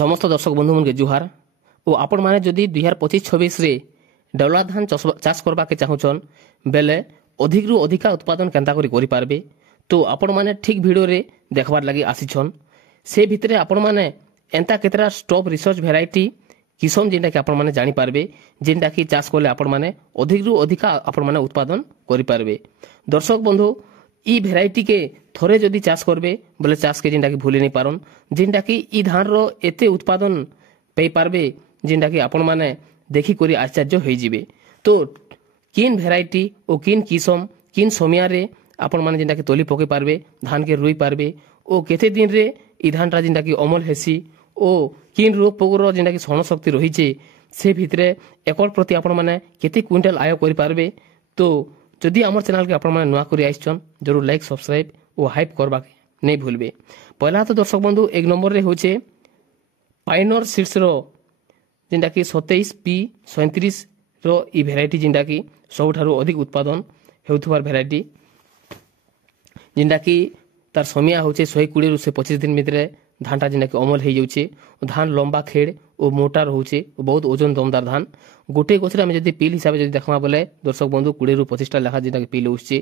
समस्त दर्शक बंधु मन के जुहार और आपण माने जदि 2025-26 रे डौला धान चाष करबा के चाहुचन बेले अधिक रु अधिका उत्पादन केंता करी पारबे तो आपण माने ठीक वीडियो रे देखबार लगी आसीछन। से भितरे आपण माने एंता केतरा स्टॉप रिसर्च वेराइटी किसम जेंटा कि आपण माने जानि पारबे जेंटा कि चाष करले आपण माने अधिक रु अधिका आपण माने उत्पादन करि पारबे। दर्शक बंधु ई वेराइटी के थोरे जदि चाष करबे बोले चाष के जेंटा कि भूली नहीं पारन जेंटा कि ई धान रो एते उत्पादन पे पारबे जेंटा कि आपण माने देखि करी आश्चर्य होई जिवे। तो किन वेराइटी ओ किन किसम किन समिया रे आपण माने जेंटा कि तोली पके पारबे धान के रुई पारबे ओ केते दिन रे ई धान रा जेंटा कि अमल हेसी ओ किन रोग पोगर जेंटा कि सहन शक्ति रहिचे से भितरे एकड़ प्रति आपण माने केते क्विंटल आय करि पारबे। तो जदि हमर चैनल के आपण माने नुआ करी आइछन जरूर लाइक सब्सक्राइब और हाइप करबा के नहीं भूलबे। पहला तो दर्शक बंधु एक नंबर रे होचे पाइनर सीड्स रो जेंटा कि 27P37 रो ई वेराइटी जेंटा कि सबठारु अधिक उत्पादन हेउथबार वेराइटी जेंटा कि तार समिया होचे 120 रु 125 दिन भितरे धानटा जेंटा कि अमल हो जाउचे। धान लंबा खेड़ और मोटा रोचे बहुत ओजन दमदार धान गोटे गछरे आम जदि पिल हिसाब से देखमा बोले दर्शक बंधु 20 रु 25 टा लेखा जेंटा कि पिल उठचे।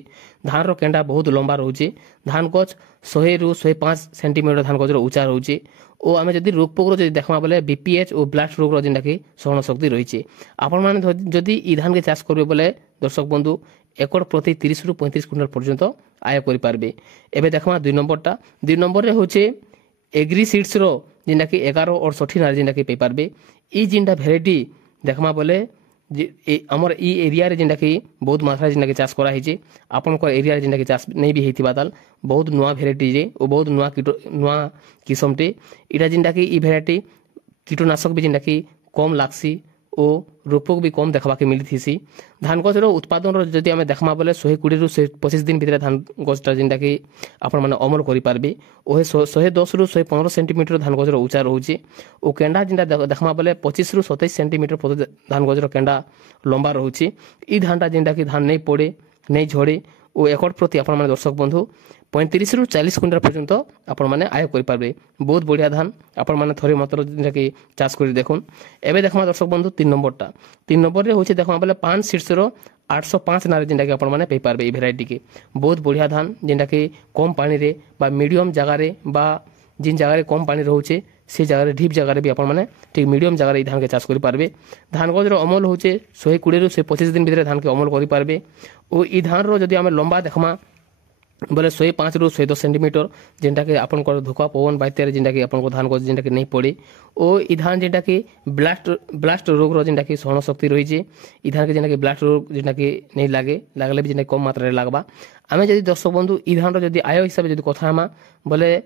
धान रो केंडा बहुत लंबा रोचे धान गछ 100 रु 105 सेंटीमीटर धान गछ रो ऊंचा रोचे और आम जदि रोग पोग जदि देखमा बोले बीपीएच और ब्लास्ट रोग रो जेंटा कि सहन शक्ति रहिचे। आपण माने जदि ई धान के चाष करबे बोले दर्शक बंधु एकड़ प्रति 30 रु 35 क्विंटल पर्यंत आय करि पारबे। एबे देखमा 2 नंबरटा 2 नंबर रे होचे एग्री सीड्स रो जेंटा कि 11 और 60 नार जेंटा कि पे पारबे। ई जेंटा वेराइटी देखमा बोले हमर ई एरिया रे जेंटा कि बहुत मात्रा जेंटा कि चाष करा हिचे आपन को एरिया रे जेंटा कि चाष नहीं भी हेतिबा ताल बहुत नुआ वेराइटी रे और बहुत नुआ किस्मटे इटा जेंटा कि ई वेराइटी कीटनाशक भी जेंटा कि कम लागसी ओ रोग भी कम देखबा के मिली थीसी। धान गछ रो उत्पादन रो जदि हमें देखमा बोले 120 रु 125 दिन भीतर धान गछटा जेंटा कि आपण माने अमल करि पारबे ओहे 110 रु 115 सेंटीमीटर धान गछ रो ऊंचा रहउचे ओ केंडा जेंटा देखमा बोले 25 रु 27 सेंटीमीटर प्रति धान गछ रो केंडा लंबा रहउचे। ई धानटा जेंटा कि धान नहीं पड़े नहीं झड़े ओ एकड़ प्रति आपण माने दर्शक बंधु 35 रु 40 क्विंटल पर्यंत आपण माने आय करि पारबे। बहुत बढ़िया धान आपण माने थोरे मात्र जेंटा कि चाष करि देखुन। एबे देखमा दर्शक बंधु 3 नंबरटा 3 नंबर रे होचे देखमा बोले 5 सीड्स रो 805 नारे जेंटा कि आपण माने पे पारबे ई वेराइटी के बहुत बढ़िया धान जेंटा कि कम पानी रे बा मीडियम जगह रे बा जिन जगह रे कम पानी रहउचे से जगह रे ढीप जगह रे भी आपण माने ठीक मीडियम जगह रे धान के चाष करि पारबे। धान गज रो अमल होचे 120 रु 125 दिन भीतर धान के अमल करि पारबे ओ ई धान रो जदि हमें लंबा देखमा बोले 105 रु 110 सेंटीमीटर जेंटा कि आपन को धोका पवन बात्यारे जेंटा कि आपन को धान गछ जेंटा कि नहीं पड़े ओ ई धान जेंटा कि ब्लास्ट रोग रो जेंटा कि सहन शक्ति रही जे ई धान के जेंटा कि ब्लास्ट रोग जेंटा कि नहीं लागे लागले भी जेंटा कम मात्रा रे लागबा। आमे जदि दर्शक बंधु ई धान रो जदि आय हिसाब जदि कथा हमा बोले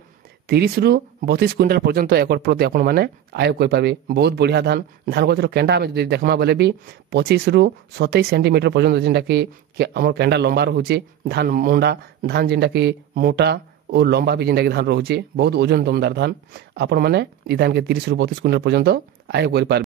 30 रु 32 क्विंटल पर्यंत एकड़ प्रति आपण माने आय करि पारबे। बहुत बढ़िया धान धान गछ रो केंडा आमे जदि देखमा बोले भी 25 रु 27 सेंटीमीटर पर्यंत जेंटा कि हमर केंडा लंबा रहउचे धान मुंडा धान जेंटा कि मोटा और लंबा भी जेंटा कि धान रहउचे बहुत ओजन दमदार धान आपण माने ई धान के 30 रु 32 क्विंटल पर्यंत आय करि पारबे।